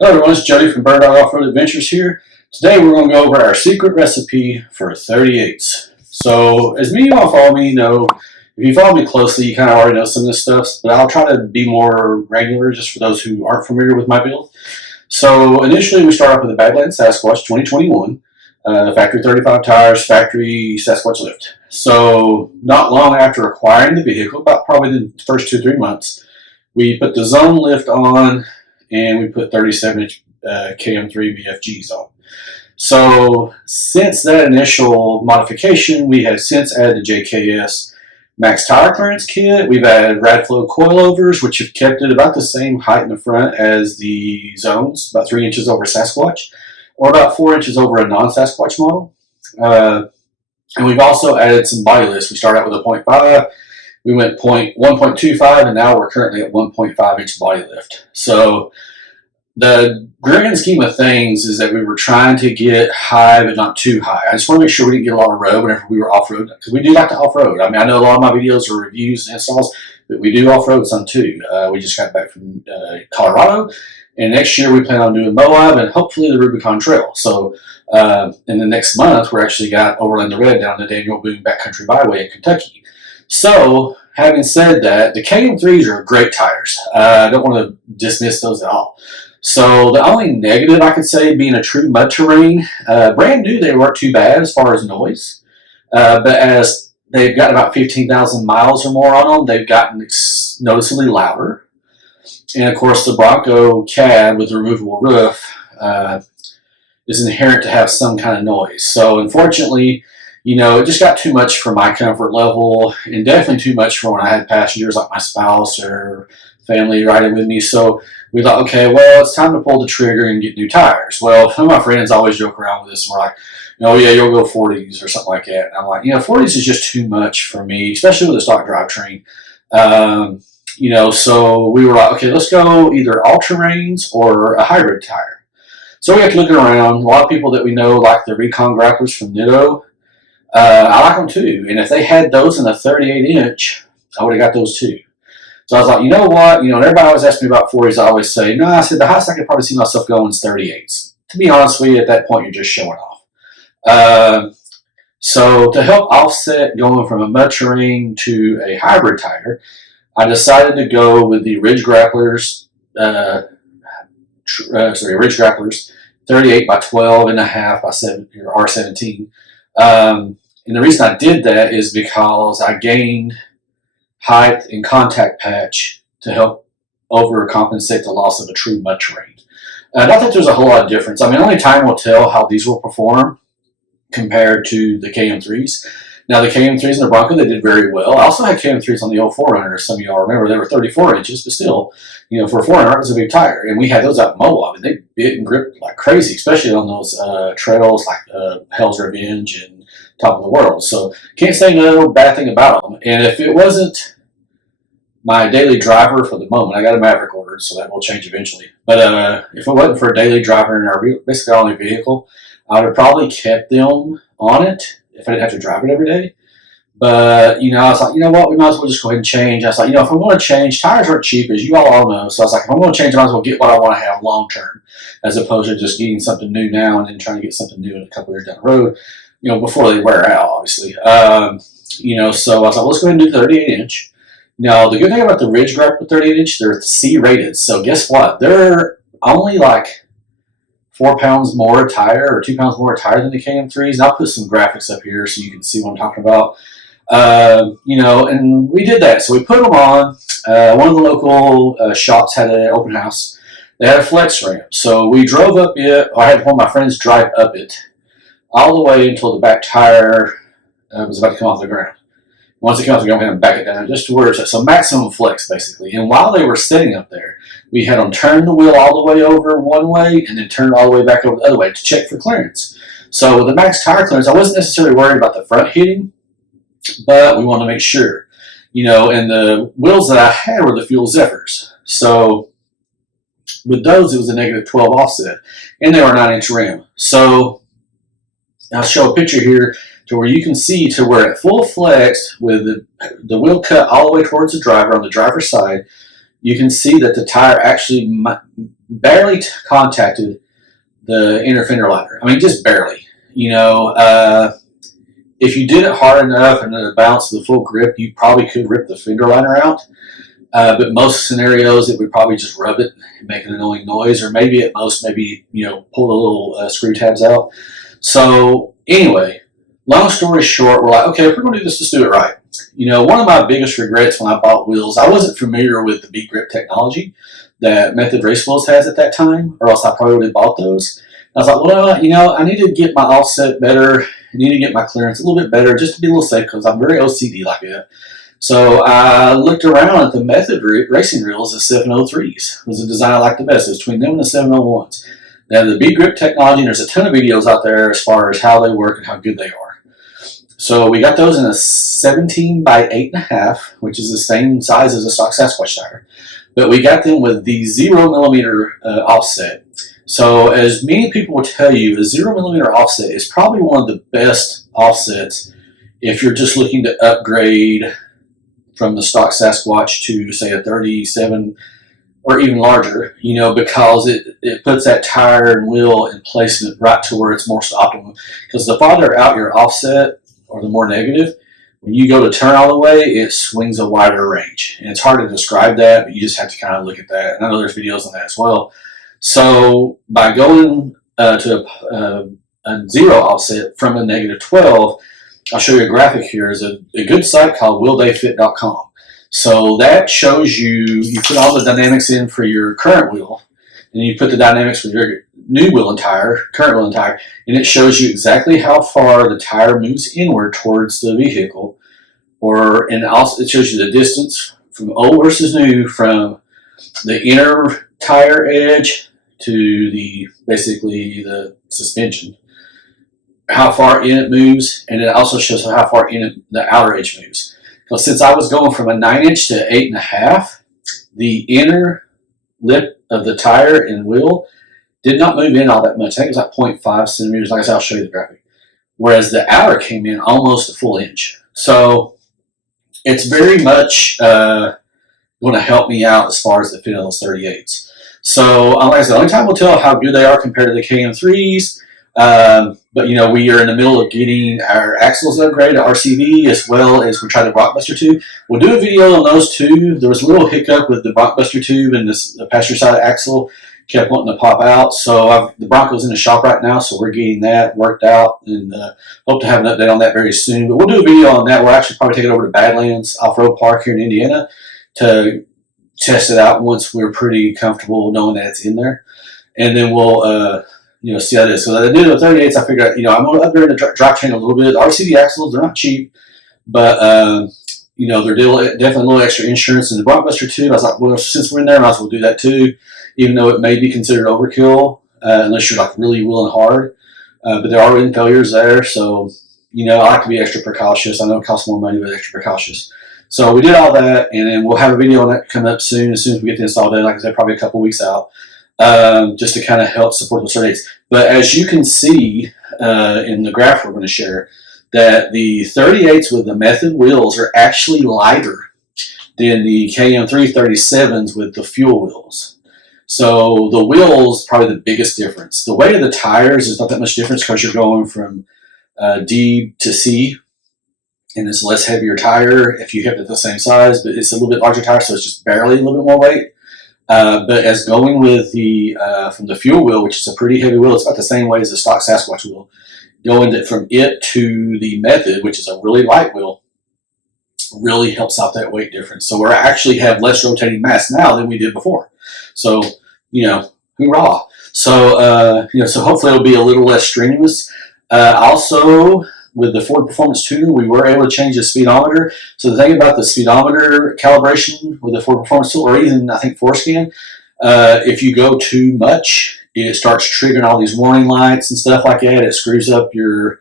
Hello everyone, it's Jody from Bird Dog Off-Road Adventures here. Today we're going to go over our secret recipe for 38s. So as many of y'all follow me know, if you follow me closely, you kind of already know some of this stuff, but I'll try to be more regular just for those who aren't familiar with my build. So initially we start off with the Badlands Sasquatch 2021, factory 35 tires, factory Sasquatch lift. So not long after acquiring the vehicle, about probably the first 2 or 3 months, we put the zone lift on and we put 37-inch KM3 BFGs on. So since that initial modification, we have since added the JKS max tire clearance kit. We've added Radflow coilovers, which have kept it about the same height in the front as the zones, about 3 inches over Sasquatch, or about 4 inches over a non-Sasquatch model. And we've also added some body lifts. We started out with a 0.5. We went 1.25, and now we're currently at 1.5-inch body lift. So the grand scheme of things is that we were trying to get high, but not too high. I just want to make sure we didn't get a lot of road whenever we were off-road, because we do like to off-road. I mean, I know a lot of my videos are reviews and installs, but we do off-road some too. We just got back from Colorado, and next year we plan on doing Moab and hopefully the Rubicon Trail. So in the next month, we're actually got Overland the Red down the Daniel Boone Backcountry Byway in Kentucky. So, having said that, the KM3s are great tires. I don't want to dismiss those at all. So, the only negative I could say, being a true mud terrain, brand new, they weren't too bad as far as noise. But as they've got about 15,000 miles or more on them, they've gotten noticeably louder. And of course, the Bronco cab with the removable roof is inherent to have some kind of noise. So, unfortunately, you know, it just got too much for my comfort level, and definitely too much for when I had passengers like my spouse or family riding with me. So we thought, okay, well, it's time to pull the trigger and get new tires. Well, some of my friends always joke around with this, and we're like, oh yeah, you'll go 40s or something like that. And I'm like, you know, 40s is just too much for me, especially with a stock drivetrain. You know, so we were like, okay, let's go either all-terrains or a hybrid tire. So we have to look around. A lot of people that we know like the Ridge Grapplers from Nitto. I like them too, and if they had those in a 38-inch, I would have got those too. So I was like, you know what? You know, and everybody always asks me about 40s. I always say, no, I said the highest I could probably see myself going is 38s. To be honest with you, at that point, you're just showing off. So to help offset going from a mud terrain to a hybrid tire, I decided to go with the Ridge Grapplers, Ridge Grapplers, 38 by 12 and a half by 7 or R17. And the reason I did that is because I gained height and contact patch to help overcompensate the loss of a true mud terrain. Not that there's a whole lot of difference. I mean, only time will tell how these will perform compared to the KM3s. Now, the KM3s and the Bronco, they did very well. I also had KM3s on the old 4Runner, as some of y'all remember. They were 34 inches, but still, you know, for a 4Runner, it was a big tire. And we had those out in Moab, and they bit and gripped like crazy, especially on those trails like Hell's Revenge and Top of the World. So can't say no bad thing about them. And if it wasn't my daily driver for the moment, I got a Maverick ordered, so that will change eventually. But if it wasn't for a daily driver in our basically only vehicle, I would have probably kept them on it if I didn't have to drive it every day. But, you know, I was like, you know what, we might as well just go ahead and change. I was like, you know, if I want to change, tires aren't cheap, as you all know. So I was like, if I'm going to change, I might as well get what I want to have long term, as opposed to just getting something new now and then trying to get something new in a couple years down the road, you know, before they wear out, obviously. You know, so I was like, let's go ahead and do 38-inch. Now, the good thing about the Ridge Grappler 38-inch, they're C-rated. So guess what? They're only like 4 pounds more tire or 2 pounds more tire than the KM3s. And I'll put some graphics up here so you can see what I'm talking about. You know, and we did that. So we put them on. One of the local shops had an open house. They had a flex ramp. So we drove up it. I had one of my friends drive up it all the way until the back tire was about to come off the ground. Once it comes off the ground, we're going to back it down just to where it's at. So maximum flex, basically. And while they were sitting up there, we had them turn the wheel all the way over one way and then turn it all the way back over the other way to check for clearance. So with the max tire clearance, I wasn't necessarily worried about the front hitting, but we wanted to make sure, you know, and the wheels that I had were the Fuel Zephyrs. So with those, it was a negative 12 offset, and they were a 9-inch rim. So I'll show a picture here to where you can see to where at full flex with the wheel cut all the way towards the driver on the driver's side, you can see that the tire actually barely contacted the inner fender liner. I mean, just barely. You know, if you did it hard enough and then balance the full grip, you probably could rip the fender liner out. But most scenarios, it would probably just rub it and make an annoying noise, or maybe at most, maybe, you know, pull the little screw tabs out. So anyway, long story short, we're like, okay, if we're going to do this, let's do it right. You know, one of my biggest regrets when I bought wheels, I wasn't familiar with the beat grip technology that Method Race Wheels has at that time, or else I probably would have bought those. I was like, well, you know, I need to get my offset better. I need to get my clearance a little bit better just to be a little safe, because I'm very OCD like that. So I looked around at the Method racing reels, the 703s. It was the design I liked the best. It was between them and the 701s. They have the beat grip technology, and there's a ton of videos out there as far as how they work and how good they are. So we got those in a 17 by 8.5, which is the same size as a stock Sasquatch tire. But we got them with the 0 millimeter offset. So as many people will tell you, a 0 millimeter offset is probably one of the best offsets if you're just looking to upgrade from the stock Sasquatch to, say, a 37 or even larger, you know, because it puts that tire and wheel and placement right to where it's most optimal. Because the farther out your offset, or the more negative, when you go to turn all the way, it swings a wider range. And it's hard to describe that, but you just have to kind of look at that. And I know there's videos on that as well. So by going to a 0 offset from a -12, I'll show you a graphic here. Is a good site called wheeldayfit.com. So that shows you put all the dynamics in for your current wheel, and you put the dynamics for your new wheel and tire, current wheel and tire, and it shows you exactly how far the tire moves inward towards the vehicle, and also it shows you the distance from old versus new, from the inner tire edge to basically the suspension, how far in it moves, and it also shows how far in the outer edge moves. Because since I was going from a 9-inch to 8.5, the inner lip of the tire and wheel did not move in all that much. I think it was like 0.5 centimeters. Like I said, I'll show you the graphic. Whereas the outer came in almost a full inch. So it's very much going to help me out as far as the fit of those 38s. So like I said, the only time we'll tell how good they are compared to the KM3s. But you know, we are in the middle of getting our axles upgraded to RCV, as well as we're trying the Blockbuster tube. We'll do a video on those two. There was a little hiccup with the Blockbuster tube, and the passenger side axle kept wanting to pop out. So the Bronco's in the shop right now, so we're getting that worked out, and hope to have an update on that very soon. But we'll do a video on that. We'll actually probably take it over to Badlands Off-Road Park here in Indiana to test it out once we're pretty comfortable knowing that it's in there, and then we'll you know, see how it is. So I did the 38s. I figured, you know, I'm going to upgrade the drivetrain a little bit. The RCV axles, they're not cheap, but you know, they're definitely a little extra insurance. And the Blockbuster tube, I was like, well, since we're in there, I might as well do that too, even though it may be considered overkill unless you're like really willing hard. But there are rim failures there, so you know, I like to be extra precautious. I know it costs more money, but extra precautious. So we did all that, and then we'll have a video on that coming up soon. As soon as we get the install done, like I said, probably a couple weeks out. Just to kind of help support those 38s. But as you can see in the graph we're going to share, that the 38s with the Method wheels are actually lighter than the KM3 37s with the fuel wheels. So the wheels probably the biggest difference. The weight of the tires is not that much difference because you're going from D to C, and it's less heavier tire if you kept it the same size, but it's a little bit larger tire, so it's just barely a little bit more weight. But as going with the from the fuel wheel, which is a pretty heavy wheel, it's about the same weight as the stock Sasquatch wheel, going from it to the Method, which is a really light wheel, really helps out that weight difference. So we actually have less rotating mass now than we did before. So, you know, hoorah. So, you know, so hopefully it'll be a little less strenuous. Also, with the Ford Performance Tuner, we were able to change the speedometer. So the thing about the speedometer calibration with the Ford Performance tool, or even I think Forescan, if you go too much, it starts triggering all these warning lights and stuff like that. It screws up your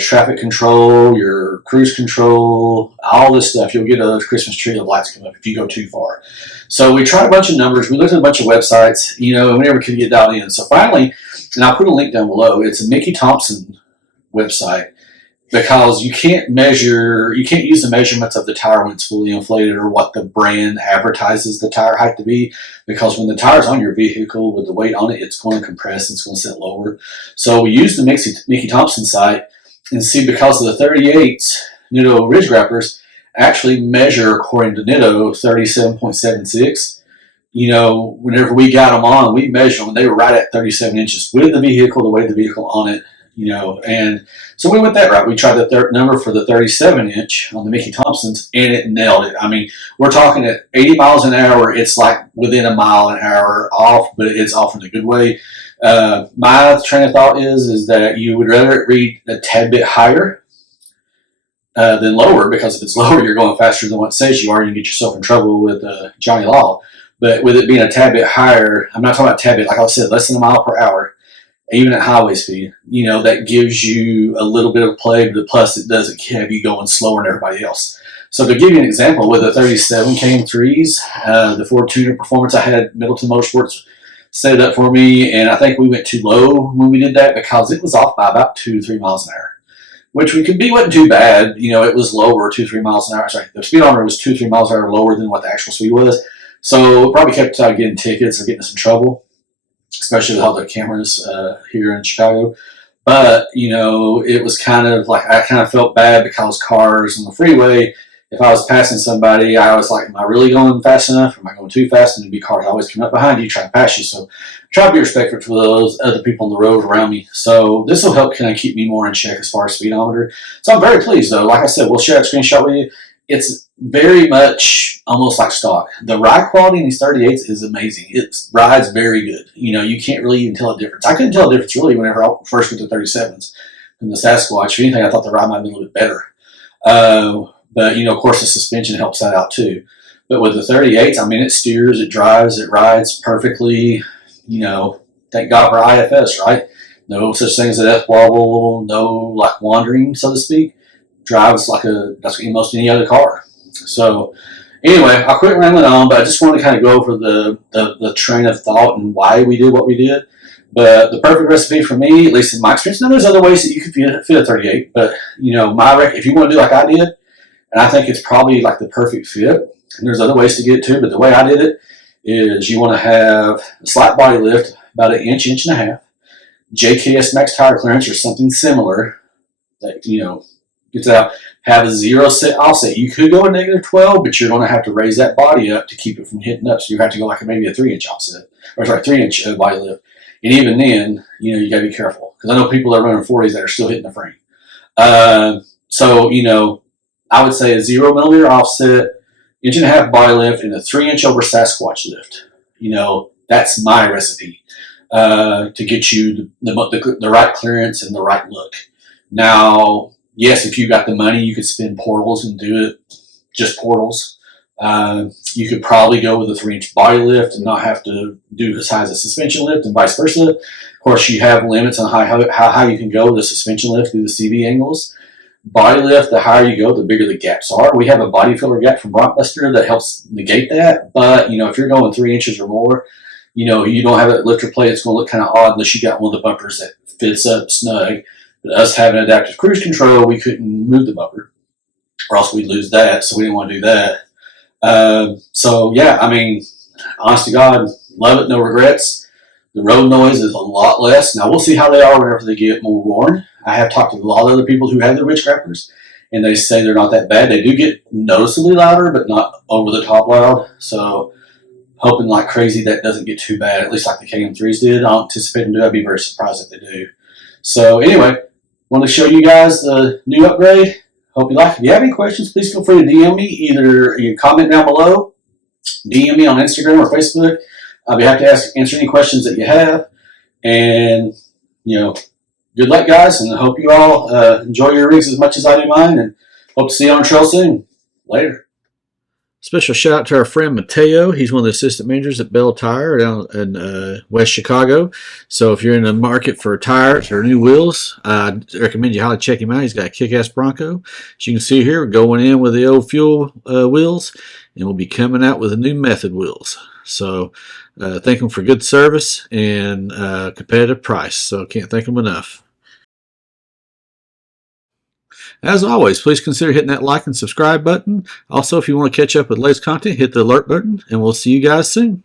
traffic control, your cruise control, all this stuff. You'll get a Christmas tree of lights come up if you go too far. So we tried a bunch of numbers. We looked at a bunch of websites, you know, and we never could get dialed in. So finally, and I'll put a link down below, it's a Mickey Thompson website. because you can't use the measurements of the tire when it's fully inflated or what the brand advertises the tire height to be, because when the tire's on your vehicle with the weight on it, it's going to compress, it's going to sit lower. So we used the Mickey Thompson site and see, because of the 38s, Nitto Ridge Grapplers actually measure, according to Nitto, 37.76. Whenever we got them on, we measured them, and they were right at 37 inches with the vehicle, the weight of the vehicle on it, and so we went that route. We tried the third number for the 37 inch on the Mickey Thompsons, and it nailed it. I mean, we're talking at 80 miles an hour, it's like within a mile an hour off, but it's off in a good way. My train of thought is that you would rather it read a tad bit higher than lower, because if it's lower, you're going faster than what it says you are, and you get yourself in trouble with Johnny Law. But with it being a tad bit higher, I'm not talking about tad bit, like I said, less than a mile per hour, even at highway speed, that gives you a little bit of play, but plus it doesn't have you going slower than everybody else. So to give you an example, with the 37 KM3s, the Ford Tuner Performance, I had Middleton Motorsports set it up for me, and I think we went too low when we did that, because it was off by about 2 to 3 miles an hour, which wasn't too bad. It was lower, 2 to 3 miles an hour. Sorry, the speedometer was 2 to 3 miles an hour lower than what the actual speed was. So it probably kept us out getting tickets or getting us in trouble, especially with all the cameras here in Chicago. But, it was kind of like, I kind of felt bad, because cars on the freeway, if I was passing somebody, I was like, am I really going fast enough? Am I going too fast? And there'd be cars always coming up behind you trying to pass you. So try to be respectful to those other people on the road around me. So this will help kind of keep me more in check as far as speedometer. So I'm very pleased, though. Like I said, we'll share a screenshot with you. It's very much almost like stock. The ride quality in these 38s is amazing. It rides very good. You can't really even tell a difference. I couldn't tell a difference really whenever I first went to 37s from the Sasquatch. If anything, I thought the ride might have been a little bit better. But, of course, the suspension helps that out too. But with the 38s, I mean, it steers, it drives, it rides perfectly. Thank God for IFS, right? No such thing as a death wobble, no like wandering, so to speak. Drives like almost any other car. So anyway, I'll quit rambling on, but I just wanted to kind of go over the train of thought and why we did what we did. But the perfect recipe for me, at least in my experience, now there's other ways that you could fit a 38, but if you want to do like I did, and I think it's probably like the perfect fit, and there's other ways to get it too, but the way I did it is you want to have a slight body lift, about an inch, inch and a half, JKS max tire clearance or something similar that, gets out, have a 0 set offset. You could go a -12, but you're going to have to raise that body up to keep it from hitting up. So you have to go like maybe a 3-inch offset, or sorry, 3-inch body lift. And even then, you got to be careful, because I know people that are running 40s that are still hitting the frame. So, I would say a 0 millimeter offset, inch and a half body lift, and a 3-inch over Sasquatch lift. That's my recipe to get you the right clearance and the right look. Now, yes, if you got the money, you could spin portals and do it just portals. You could probably go with a 3-inch body lift and not have to do as high as a suspension lift, and vice versa. Of course, you have limits on how high you can go with the suspension lift through the CV angles. Body lift, the higher you go, the bigger the gaps are. We have a body filler gap from Rockbuster that helps negate that. But, if you're going 3 inches or more, you don't have a lifter plate, it's going to look kind of odd unless you got one of the bumpers that fits up snug. But us having adaptive cruise control, we couldn't move the bumper, or else we'd lose that, so we didn't want to do that. So, yeah, I mean, honest to God, love it, no regrets. The road noise is a lot less. Now, we'll see how they are whenever they get more worn. I have talked to a lot of other people who have the Ridge Grapplers, and they say they're not that bad. They do get noticeably louder, but not over the top loud. So, hoping like crazy that doesn't get too bad, at least like the KM3s did. I don't anticipate them to. I'd be very surprised if they do. So, anyway, want to show you guys the new upgrade. Hope you like it. If you have any questions, please feel free to DM me. Either you comment down below, DM me on Instagram or Facebook. I'll be happy to answer any questions that you have. And, good luck, guys, and I hope you all enjoy your rigs as much as I do mine, and hope to see you on the trail soon. Later. Special shout out to our friend Mateo. He's one of the assistant managers at Bell Tire down in West Chicago. So if you're in the market for tires or new wheels, I recommend you highly check him out. He's got a kick-ass Bronco. As you can see here, we're going in with the old fuel wheels, and we'll be coming out with the new method wheels. So thank him for good service and competitive price. So can't thank him enough. As always, please consider hitting that like and subscribe button. Also, if you want to catch up with latest content, hit the alert button, and we'll see you guys soon.